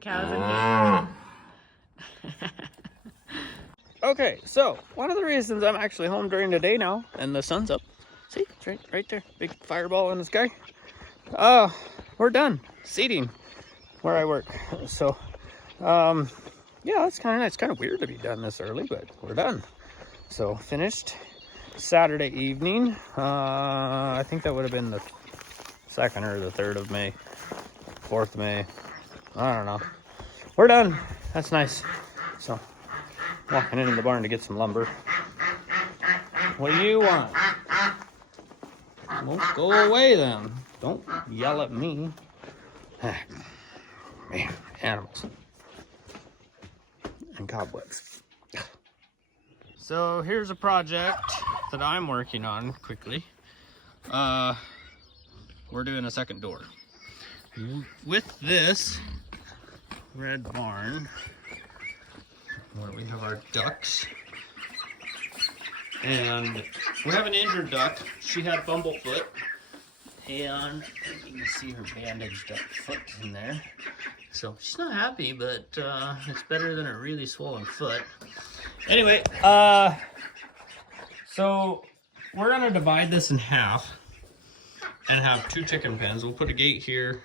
cows in heat. Okay, so one of the reasons I'm actually home during the day now and the sun's up, see, it's right there, big fireball in the sky. We're done seeding where I work. So, yeah, it's kind of nice. It's kind of weird to be done this early, but we're done. So finished Saturday evening. I think that would have been the 2nd or the 3rd of May, 4th of May. I don't know. We're done. That's nice. So walking into the barn to get some lumber. What do you want? Won't go away then. Don't yell at me. Man, animals. And cobwebs. So here's a project that I'm working on quickly. We're doing a second door. With this red barn, where we have our ducks, and we have an injured duck. She had bumblefoot, and you can see her bandaged up foot in there. So she's not happy, but it's better than a really swollen foot. Anyway, so we're gonna divide this in half and have 2 chicken pens. We'll put a gate here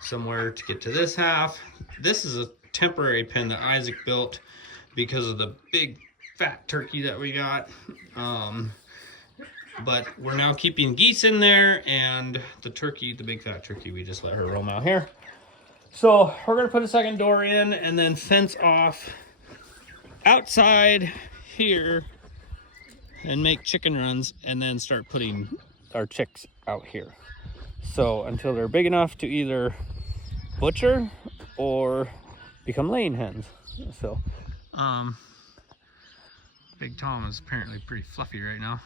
somewhere to get to this half. This is a temporary pen that Isaac built because of the big fat turkey that we got. But we're now keeping geese in there, and the turkey, the big fat turkey, we just let her roam out here. So we're gonna put a second door in and then fence off outside here and make chicken runs, and then start putting our chicks out here. So until they're big enough to either butcher or become laying hens. So Big Tom is apparently pretty fluffy right now.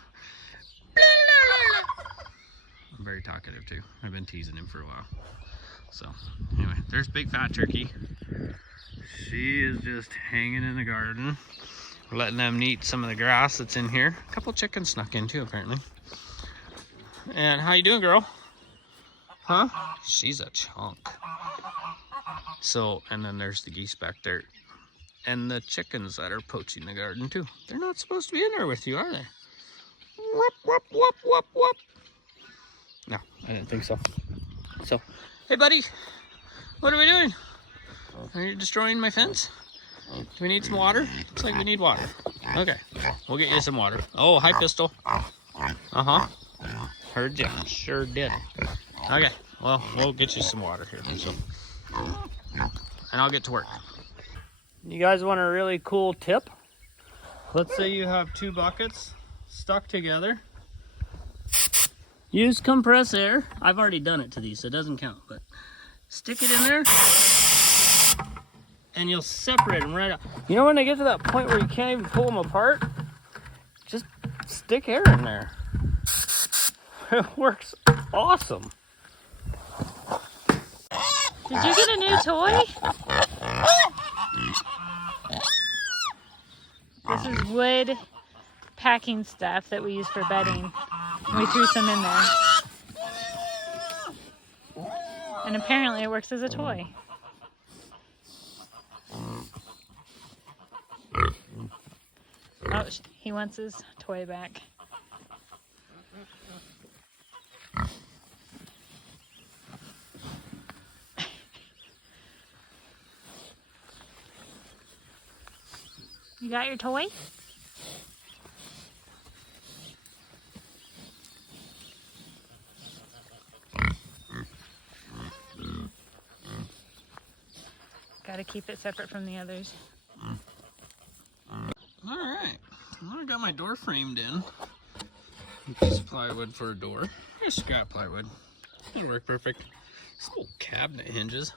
I'm very talkative too. I've been teasing him for a while. So anyway, there's big fat turkey. She is just hanging in the garden. We're letting them eat some of the grass that's in here. A couple chickens snuck in too, apparently. And how you doing, girl? Huh? She's a chunk. So, and then there's the geese back there. And the chickens that are poaching the garden too. They're not supposed to be in there with you, are they? Whoop, whoop, whoop, whoop, whoop. No, I didn't think so. So, hey buddy, what are we doing? Are you destroying my fence? Do we need some water? Looks like we need water. Okay, we'll get you some water. Oh, hi Pistol. Uh-huh. Heard ya. Sure did. Okay, well, we'll get you some water here. So, and I'll get to work. You guys want a really cool tip? Let's say you have 2 buckets stuck together. Use compressed air. I've already done it to these, so it doesn't count, but stick it in there and you'll separate them right out. You know when they get to that point where you can't even pull them apart? Just stick air in there. It works awesome. Did you get a new toy? This is wood packing stuff that we use for bedding. We threw some in there. And apparently it works as a toy. Oh, he wants his toy back. You got your toy? Got to keep it separate from the others. All right, well, I got my door framed in. A piece of plywood for a door. Here's scrap plywood. It'll work perfect. This little cabinet hinges.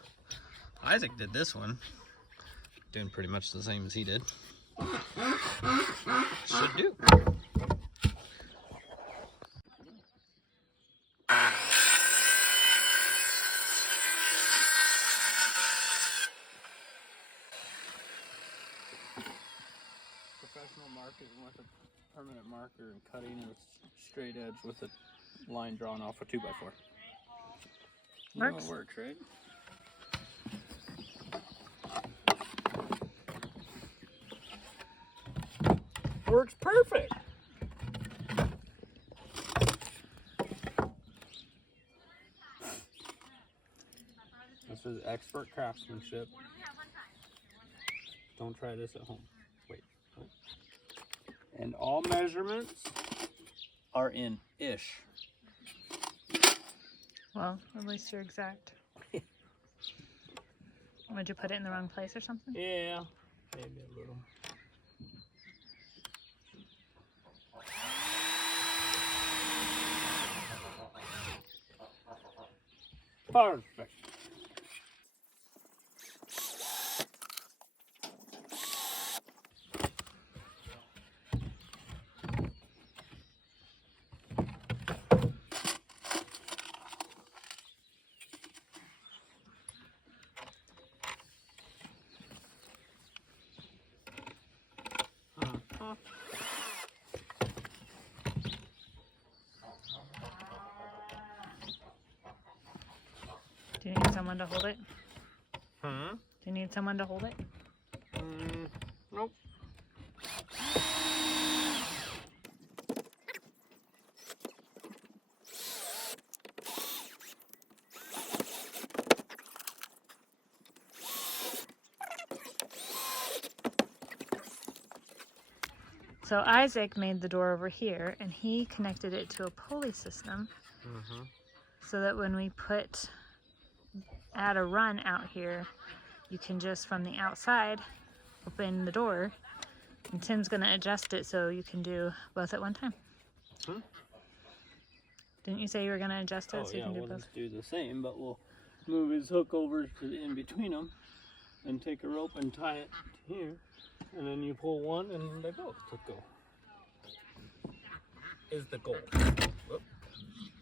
Isaac did this one. Doing pretty much the same as he did. Should do. Professional marking with a permanent marker and cutting a straight edge with a line drawn off a 2x4. You know it works, right? expert craftsmanship. Don't try this at home. Wait. And all measurements are in ish. Well, at least you're exact. Would you put it in the wrong place or something? Yeah, maybe a little. Perfect. Do you need someone to hold it? Huh? Do you need someone to hold it? Nope. So Isaac made the door over here, and he connected it to a pulley system so that when we add a run out here, you can just from the outside open the door, and Tim's going to adjust it so you can do both at one time. Didn't you say you were going to adjust it so you can do we'll both? just do the same, but we'll move his hook over to the in between them and take a rope and tie it to here, and then you pull one and they both go. Is the goal. Whoop.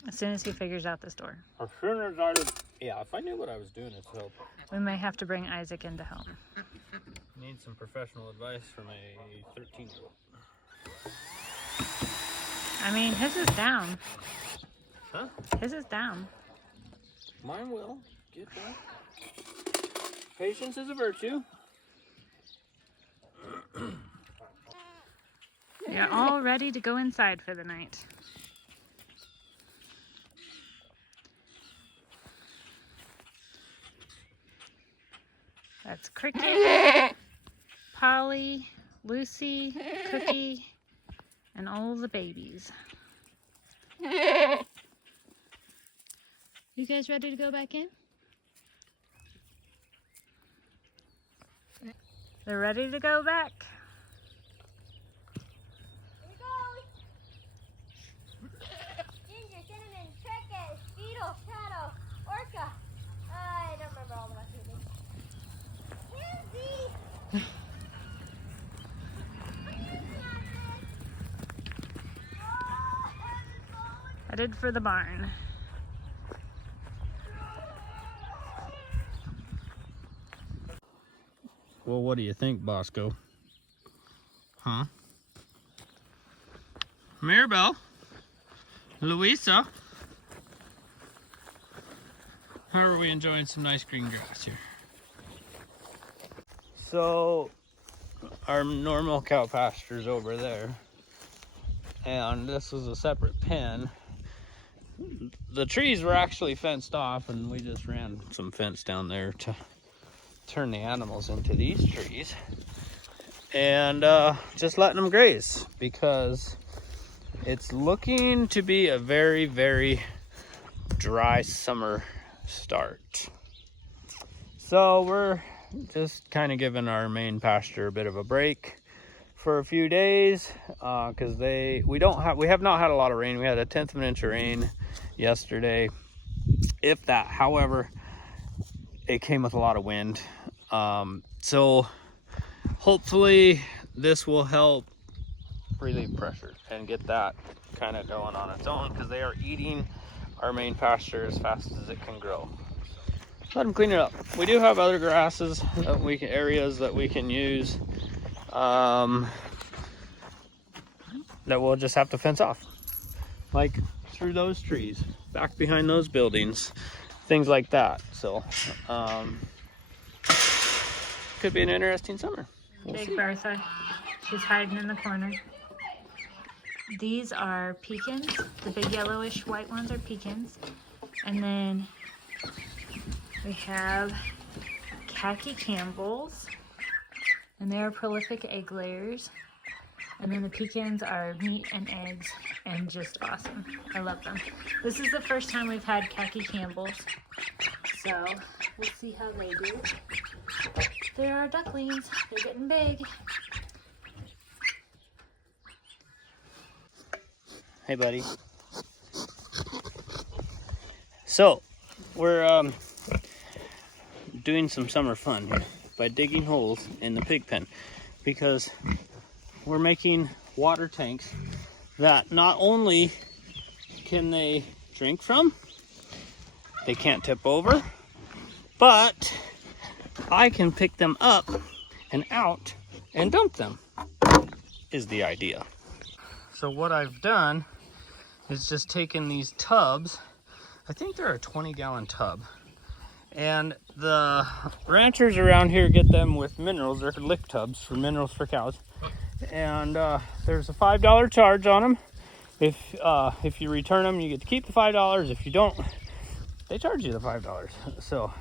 As soon as he figures out this door. As soon as I did, yeah, if I knew what I was doing, it's help. We may have to bring Isaac in to help. Need some professional advice from a 13-year-old. I mean, his is down. Huh? His is down. Mine will. Get that. Patience is a virtue. You're all ready to go inside for the night. That's Cricket, Polly, Lucy, Cookie, and all the babies. You guys ready to go back in? They're ready to go back. Here goes. Ginger, cinnamon, cricket, beetle, shadow, orca. I don't remember all the rest of them. Pansy. Headed for the barn. Well, what do you think, Bosco? Huh? Maribel? Louisa? How are we enjoying some nice green grass here? So, our normal cow pasture's over there. And this was a separate pen. The trees were actually fenced off, and we just ran some fence down there to turn the animals into these trees. And just letting them graze, because it's looking to be a very, very dry summer start. So we're just kind of giving our main pasture a bit of a break for a few days, because we have not had a lot of rain. We had 1/10 of an inch of rain yesterday, if that. However, it came with a lot of wind. So hopefully this will help relieve pressure and get that kind of going on its own, because they are eating our main pasture as fast as it can grow. Let them clean it up. We do have other grasses that areas that we can use, that we'll just have to fence off, like through those trees, back behind those buildings, things like that. So could be an interesting summer. Big Bertha. She's hiding in the corner. These are pecans. The big yellowish white ones are pecans. And then we have khaki Campbells, and they are prolific egg layers. And then the pecans are meat and eggs and just awesome. I love them. This is the first time we've had khaki Campbells, so we'll see how they do. There are ducklings. They're getting big. Hey, buddy. So, we're doing some summer fun here by digging holes in the pig pen, because we're making water tanks that not only can they drink from, they can't tip over, but I can pick them up and out and dump them, is the idea. So what I've done is just taken these tubs, I think they're a 20-gallon tub, and the ranchers around here get them with minerals. They're lick tubs for minerals for cows. And there's a $5 charge on them. If you return them, you get to keep the $5. If you don't, they charge you the $5. So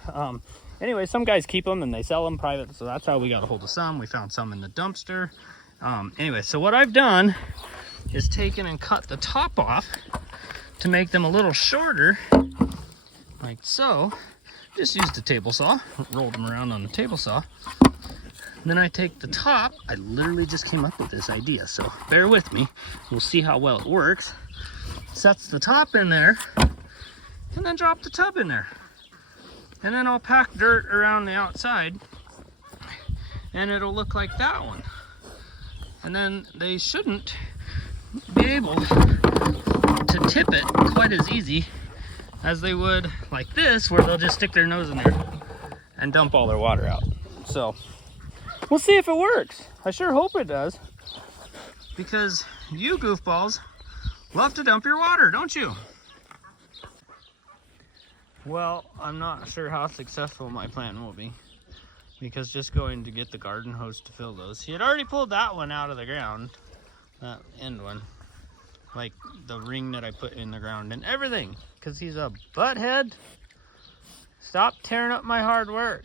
anyway, some guys keep them and they sell them private. So that's how we got a hold of some. We found some in the dumpster. Anyway, so what I've done is taken and cut the top off to make them a little shorter, like so. Just used a table saw, rolled them around on the table saw. Then I take the top. I literally just came up with this idea, so bear with me. We'll see how well it works. Sets the top in there, and then drop the tub in there. And then I'll pack dirt around the outside, and it'll look like that one. And then they shouldn't be able to tip it quite as easy as they would like this, where they'll just stick their nose in there and dump all their water out. So we'll see if it works. I sure hope it does, because you goofballs love to dump your water, don't you? Well, I'm not sure how successful my plan will be, because just going to get the garden hose to fill those. He had already pulled that one out of the ground, that end one, like the ring that I put in the ground and everything, because he's a butthead. Stop tearing up my hard work.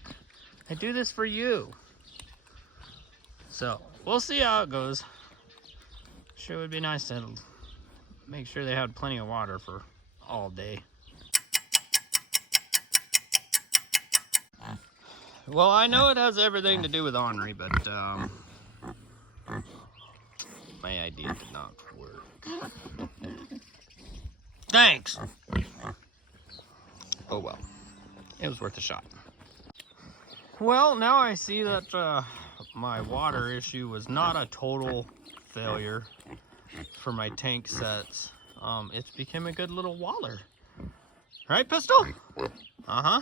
I do this for you. So we'll see how it goes. Sure would be nice to make sure they had plenty of water for all day. Well, I know it has everything to do with ornery, but my idea did not work. Thanks. Oh well, it was worth a shot. Well, now I see that my water issue was not a total failure for my tank sets. It's become a good little waller. Right, Pistol? Uh-huh.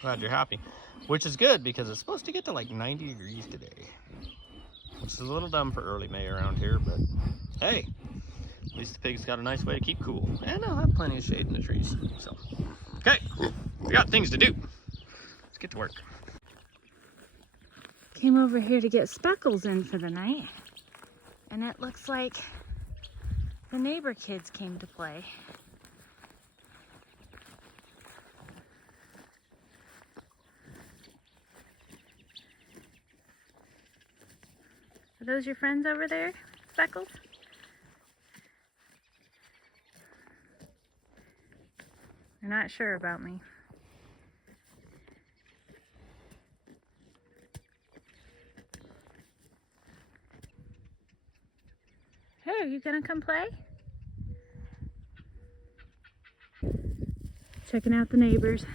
Glad you're happy. Which is good, because it's supposed to get to like 90 degrees today. Which is a little dumb for early May around here, but hey, at least the pigs got a nice way to keep cool. And I'll have plenty of shade in the trees. So, okay, we got things to do. Let's get to work. Came over here to get Speckles in for the night, and it looks like the neighbor kids came to play. Are those your friends over there, Speckles? They're not sure about me. Hey, are you gonna come play? Checking out the neighbors.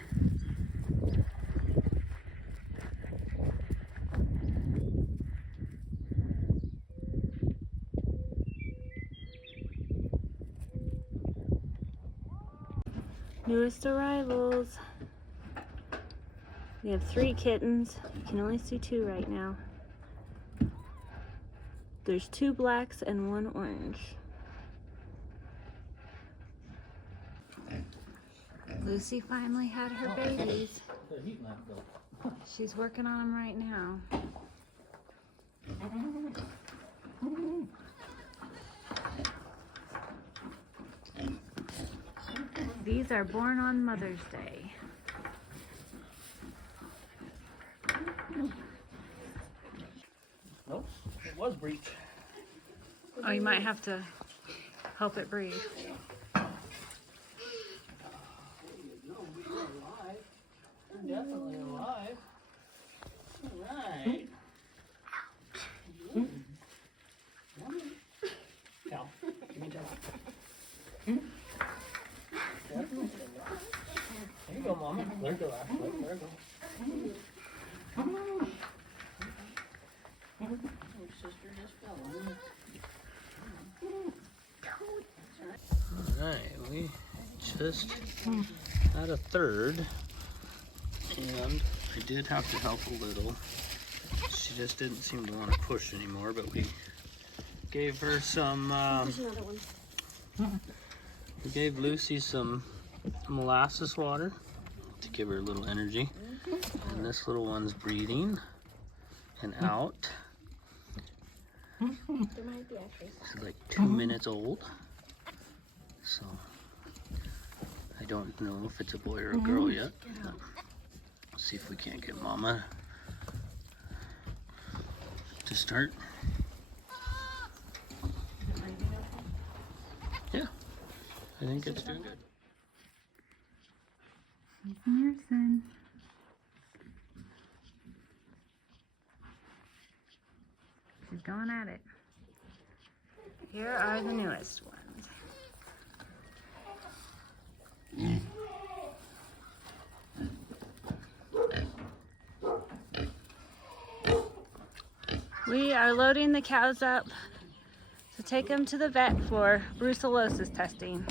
Newest arrivals. We have 3 kittens. We can only see 2 right now. There's 2 blacks and 1 orange. Lucy finally had her babies. She's working on them right now. These are born on Mother's Day. Nope, it was breech. Oh, you might have to help it breathe. They're definitely alive. Alright. Cal, give me that. There you go, Mama. Learn to laugh. There you go. Come on. Your sister just fell on it. Alright, we just had a third, and I did have to help a little. She just didn't seem to want to push anymore, but we gave her some, There's another one. we gave Lucy some molasses water to give her a little energy. And this little one's breathing and out. There might be actually. She's like 2 minutes old. So I don't know if it's a boy or a girl yet. Let's see if we can't get Mama to start. Yeah, I think it's doing good. He's nursing. She's going at it. Here are the newest ones. We are loading the cows up to take them to the vet for brucellosis testing.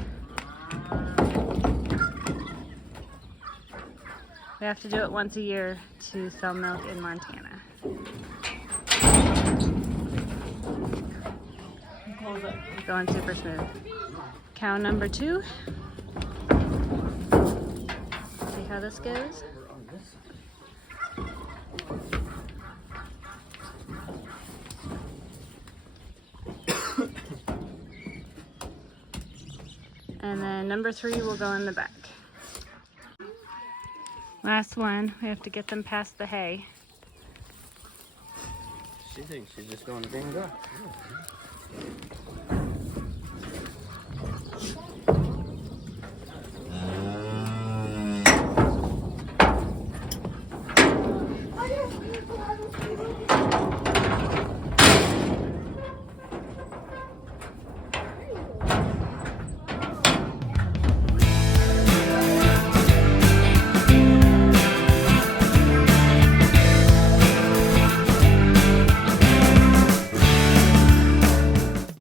We have to do it once a year to sell milk in Montana. Going super smooth. Cow number 2. See how this goes? And then number 3 will go in the back. Last one, we have to get them past the hay. She thinks she's just going to bring it up.